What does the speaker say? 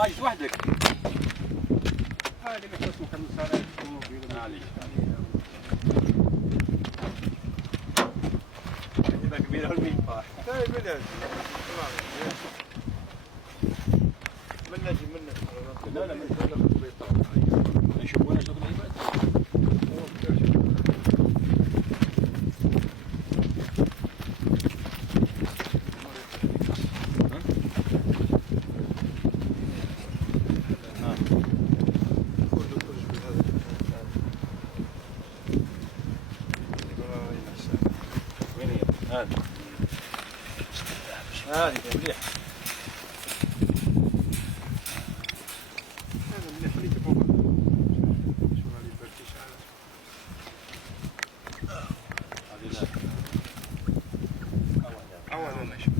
عايش وحدك. هذه مثل مكمسات معليش. تبقى كبيرة والميفاح. طيب بلاد. من نجي. لا من يشوفونا شغل عباد. هذه مليح. هذا مليح اللي تبغى. شو هذه بركيش على. هذه لا. أول ماشي.